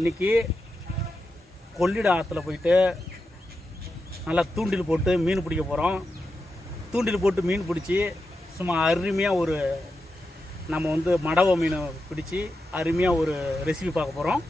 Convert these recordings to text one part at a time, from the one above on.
இன்றைக்கி கொள்ளிட ஆற்றுல போயிட்டு நல்லா தூண்டில் போட்டு மீன் பிடிக்க போகிறோம். தூண்டில் போட்டு மீன் பிடிச்சி சும்மா அருமையாக ஒரு நம்ம மடவை மீனை பிடிச்சி அருமையாக ஒரு ரெசிபி பார்க்க போகிறோம்.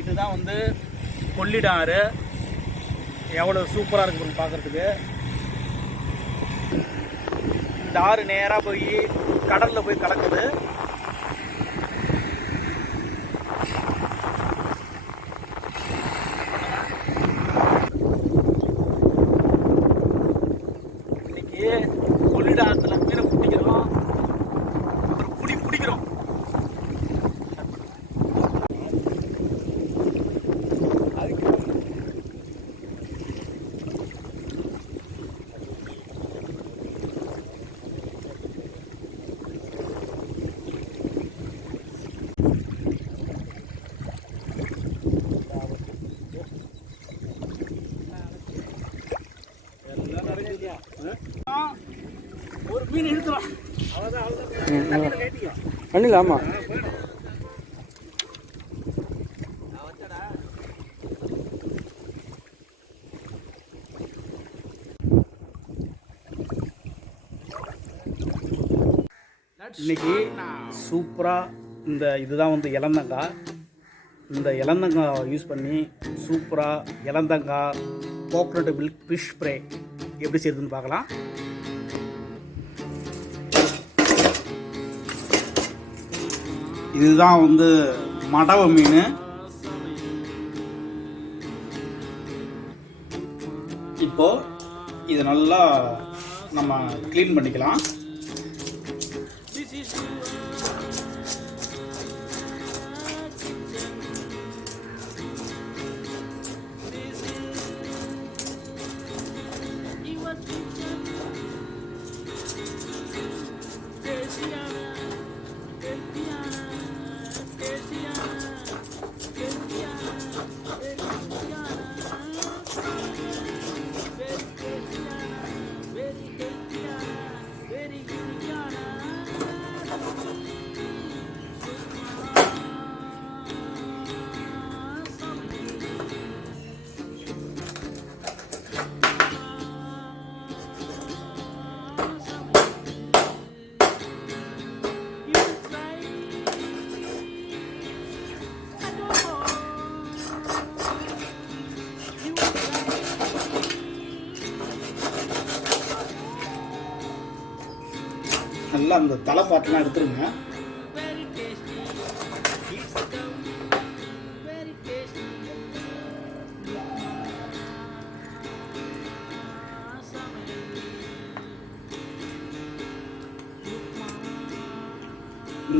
இதுதான் கொள்ளிட ஆறு. எவ்வளோ சூப்பராக இருக்குது பார்க்குறதுக்கு. இந்த ஆறு நேராக போய் கடலில் போய் கலக்குது. இன்னைக்கு கொள்ளிட ஆற்றுல மீனை பிடிக்கிறோம், பிடிக்கிறோம். ஒரு மீன் இழுக்கலாம், பண்ணிடலாமா? இன்னைக்கு சூப்பராக இதுதான் இளந்தங்காய். இந்த இளந்தங்காய் யூஸ் பண்ணி சூப்பராக இளந்தங்காய் கோகோனட் மில்க் ஃபிஷ் ஃப்ரை எப்படி செய்யுதுன்னு பார்க்கலாம். இதுதான் மடவை மீன். இப்போ இதை நல்லா நம்ம க்ளீன் பண்ணிக்கலாம். நல்லா அந்த தலைப்பாட்டெல்லாம் எடுத்துருங்க.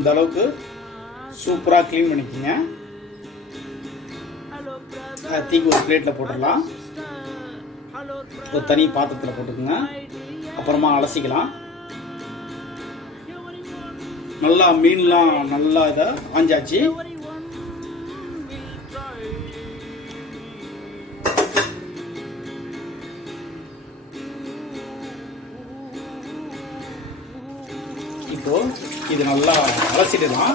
இந்த அளவுக்கு சூப்பராக க்ளீன் பண்ணிக்கோங்க. தீக்கு ஒரு பிளேட்டில் போட்டுடலாம். ஒரு தனி பாத்திரத்தில் போட்டுக்கோங்க. அப்புறமா அலசிக்கலாம். நல்லா மீன்லாம் நல்லா இதை ஆஞ்சாச்சு. இப்போ இது நல்லா அலசிடலாம்.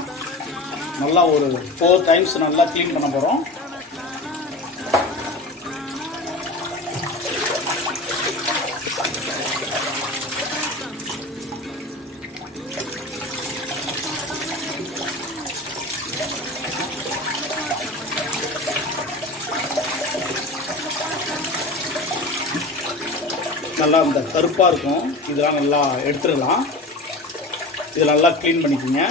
நல்லா ஒரு 4 டைம்ஸ் நல்லா க்ளீன் பண்ண போகிறோம். நல்லா இந்த கருப்பாக இருக்கும், இதெல்லாம் நல்லா எடுத்துடலாம். இது நல்லா க்ளீன் பண்ணிக்கோங்க.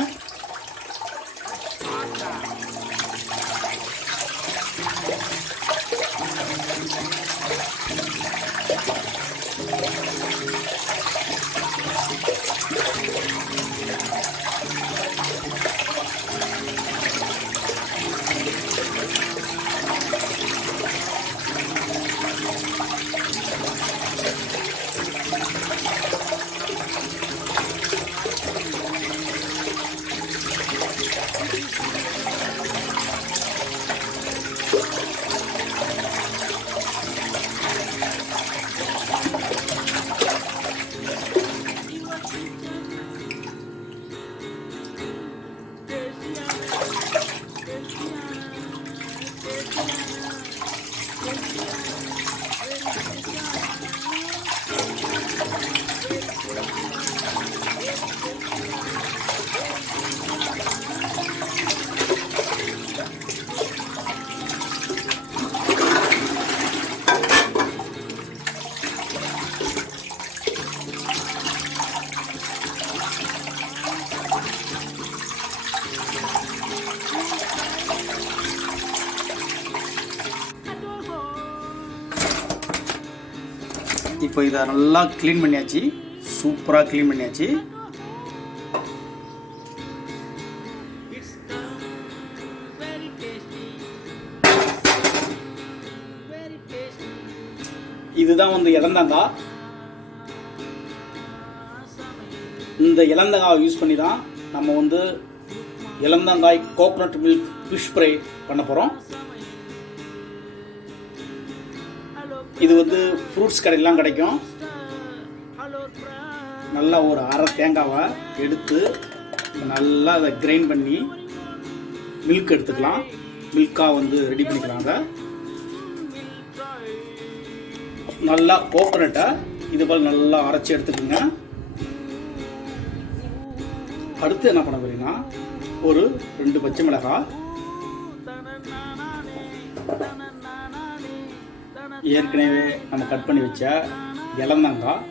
இப்போ இதை நல்லா க்ளீன் பண்ணியாச்சு. சூப்பராக க்ளீன் பண்ணியாச்சு. இதுதான் வந்து இளந்தங்காய். இந்த இளந்தங்காய் யூஸ் பண்ணி தான் நம்ம வந்து இளந்தங்காய் கோகோனட் மில்க் ஃபிஷ் ஃப்ரை பண்ண போகிறோம். இது வந்து ஃப்ரூட்ஸ் கடையெல்லாம் கிடைக்கும். நல்லா ஒரு அரை தேங்காவை எடுத்து நல்லா அதை கிரைண்ட் பண்ணி மில்க் எடுத்துக்கலாம். மில்காக வந்து ரெடி பண்ணிக்கலாம். அதை நல்லா கோகோனட்டை இது போல் நல்லா அரைச்சி எடுத்துக்கோங்க. அடுத்து என்ன பண்ண போறீங்கன்னா ஒரு 2 பச்சை மிளகாய், ஏற்கனவே நம்ம கட் பண்ணி வச்ச இளந்தங்காய்,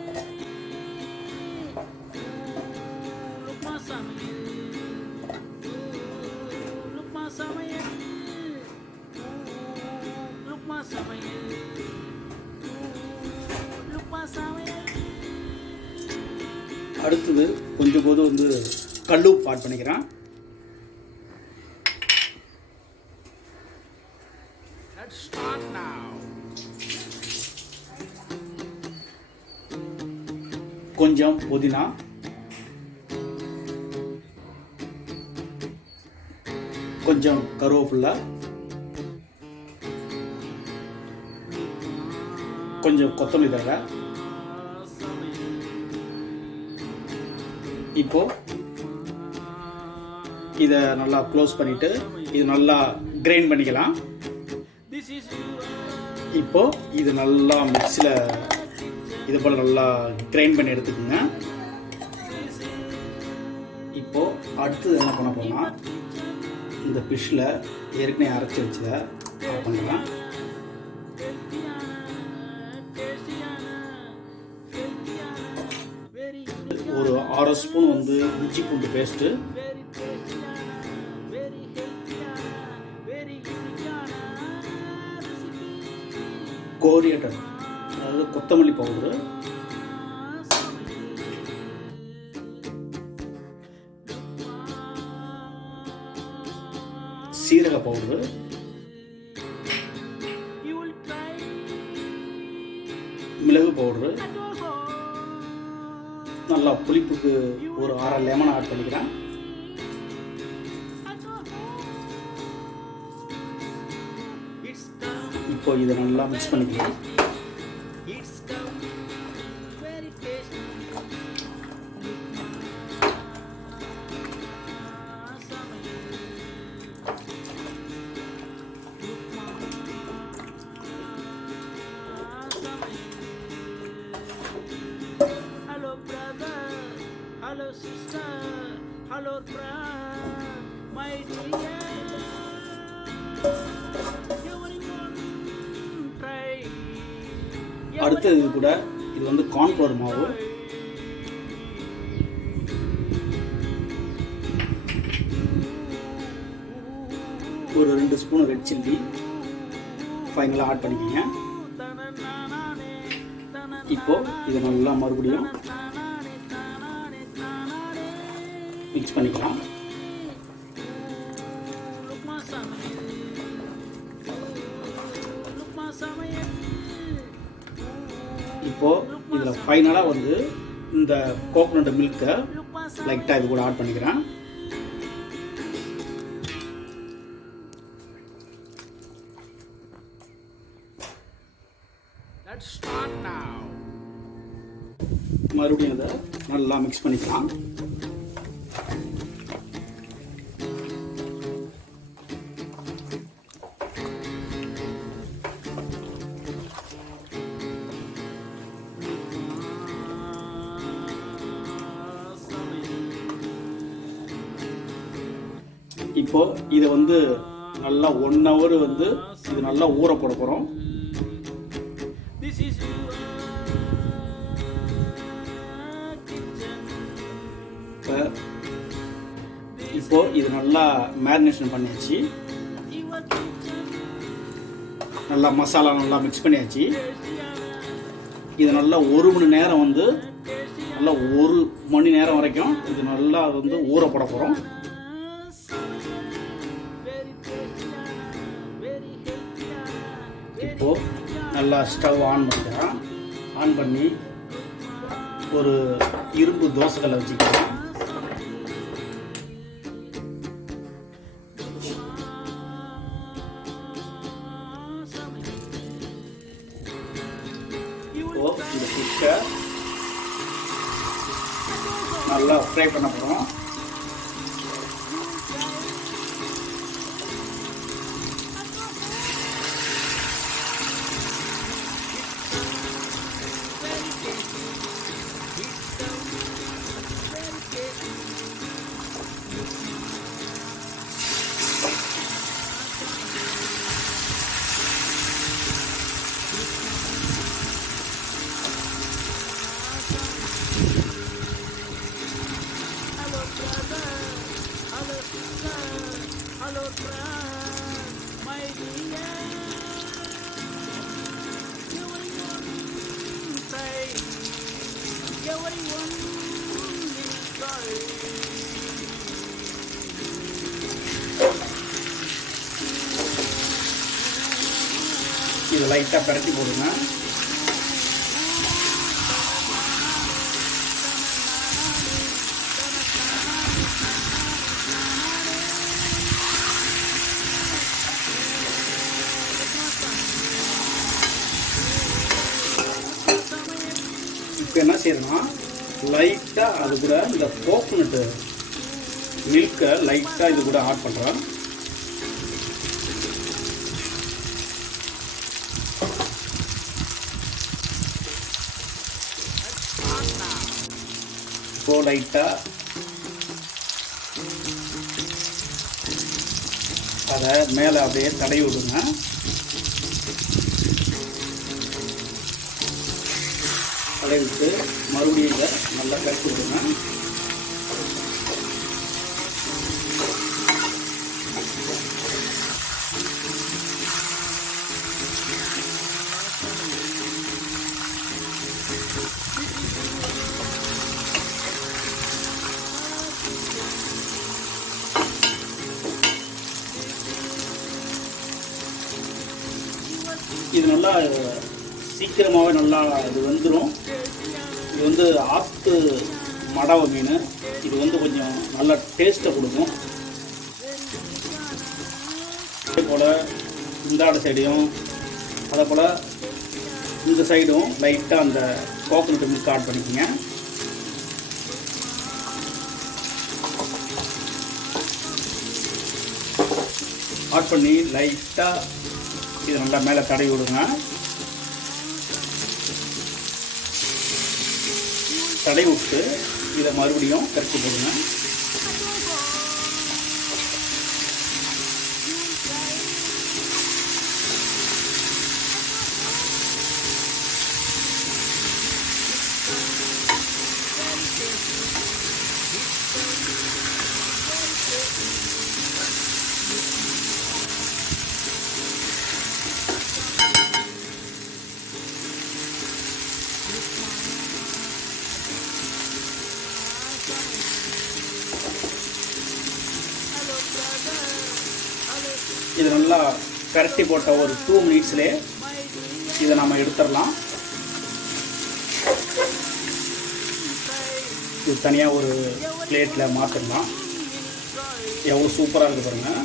அடுத்தது கொஞ்சம் போது வந்து கல்லுப்பு ஆட் பண்ணிக்கிறேன். கொஞ்சம் புதினா, கொஞ்சம் கருவேப்பிலை, கொஞ்சம் கொத்தமல்லி தழை. இப்போ இதை நல்லா க்ளோஸ் பண்ணிட்டு இது நல்லா கிரைண்ட் பண்ணிக்கலாம். இப்போ இது நல்லா மிக்ஸில் இது போல் நல்லா கிரைண்ட் பண்ணி எடுத்துக்கோங்க. இப்போ அடுத்தது என்ன பண்ண போனா இந்த ஃபிஷ்ஷில் ஏற்கனவே அரைச்சி வச்சதை ஆட் பண்ணுறேன். ஒரு 6 ஸ்பூன் வந்து இஞ்சி பூண்டு பேஸ்ட்டு, கோரியண்டர் அதாவது கொத்தமல்லி பவுடரு, சீரக பவுடரு, மிளகு பவுடரு, நல்லா புளிப்புக்கு ஒரு அரை லெமன் ஆட் பண்ணிக்கிறேன். இப்போ இதை நல்லா மிக்ஸ் பண்ணிக்கலாம். Hello sister, hello friend, my dear. அடுத்து இது கூட இது வந்து கார்ன்ஃப்ளவர் மாவு, ஒரு 2 ஸ்பூன் ரெட் சில்லி ஃபைனலாக ஆட் பண்ணிக்கோங்க. இப்போ இதை நல்லா மறுபடியும் மிக்ஸ் பண்ணிக்கலாம். இப்போ இதில் ஃபைனலாக வந்து இந்த கோகோனட் மில்கை லைட்டாக இது கூட ஆட் பண்ணிக்கிறேன். மறுபடியும் அதை நல்லா மிக்ஸ் பண்ணிக்கலாம். இப்போ இதை வந்து நல்லா 1 hour வந்து இது நல்லா ஊற போட போகிறோம். இப்போ இது நல்லா மேரினேஷன் பண்ணியாச்சு, நல்லா மசாலா நல்லா மிக்ஸ் பண்ணியாச்சு. இது நல்லா 1 மணி நேரம் வந்து நல்லா 1 மணி நேரம் வரைக்கும் இது நல்லா வந்து ஊற போட போகிறோம். இப்போ நல்லா ஸ்டவ் ஆன் பண்ணிக்கலாம். ஆன் பண்ணி ஒரு இரும்பு தோசைக்கல்லை வச்சுக்கலாம். இப்போ இந்த ஃபிஷ்ஷை நல்லா ஃப்ரை பண்ண போகிறோம். Hello friend, my dear. Everyone say, everyone is sorry. இது லைட்டாக பரட்டி போடுங்க. இப்போ என்ன செய்யணும்னா லைட்டாக அது கூட இந்த கோகோனட்டு மில்கை லைட்டாக இது கூட ஆட் பண்ணுறேன். இப்போ லைட்டாக அதை மேலே அப்படியே தடவி விடுங்க. தடவிட்டு மறுபடியும் இதை நல்லா கட்டி விடுங்க. இது நல்லா சீக்கிரமாகவே நல்லா இது வந்துடும். இது வந்து ஆற்று மடவை மீன். இது வந்து கொஞ்சம் நல்ல டேஸ்ட்டை கொடுக்கும். அதே போல் இந்த சைடையும் அதே போல் இந்த சைடும் லைட்டாக அந்த கோகனட் மில்க் ஆட் பண்ணிக்கோங்க. ஆட் பண்ணி லைட்டாக இது நல்லா மேலே தடவி விடுங்க. தடவி விட்டு இதை மறுபடியும் கரைச்சி போடுங்க. இது நல்லா கரட்டி போட்ட ஒரு 2 மினிட்ஸ்லேயே இதை நம்ம எடுத்துடலாம். இது தனியாக ஒரு பிளேட்டில் மாற்றிடலாம். எவ்வளோ சூப்பராக இருக்குது பாருங்கள்.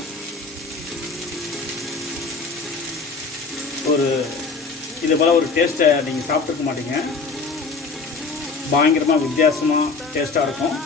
இது போல் ஒரு டேஸ்ட்டை நீங்கள் சாப்பிட்டுருக்க மாட்டீங்க. பயங்கரமாக வித்தியாசமாக டேஸ்ட்டாக இருக்கும்.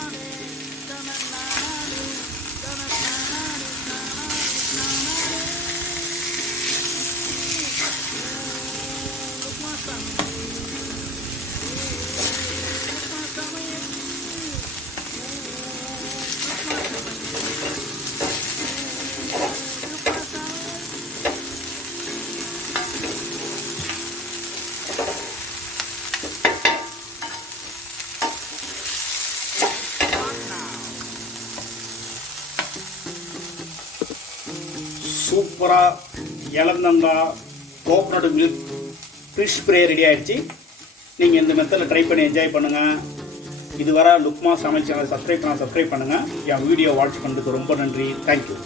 சூப்பராக இளந்தங்காய் coconut milk fish fry ready ஆகிடுச்சு. நீங்கள் இந்த மெத்தடில் ட்ரை பண்ணி என்ஜாய் பண்ணுங்கள். இதுவரை லுக்மா சமையல் சேனல் சப்ஸ்கிரைப் பண்ணுங்கள். என் வீடியோ வாட்ச் பண்ணுறதுக்கு ரொம்ப நன்றி. தேங்க்யூ.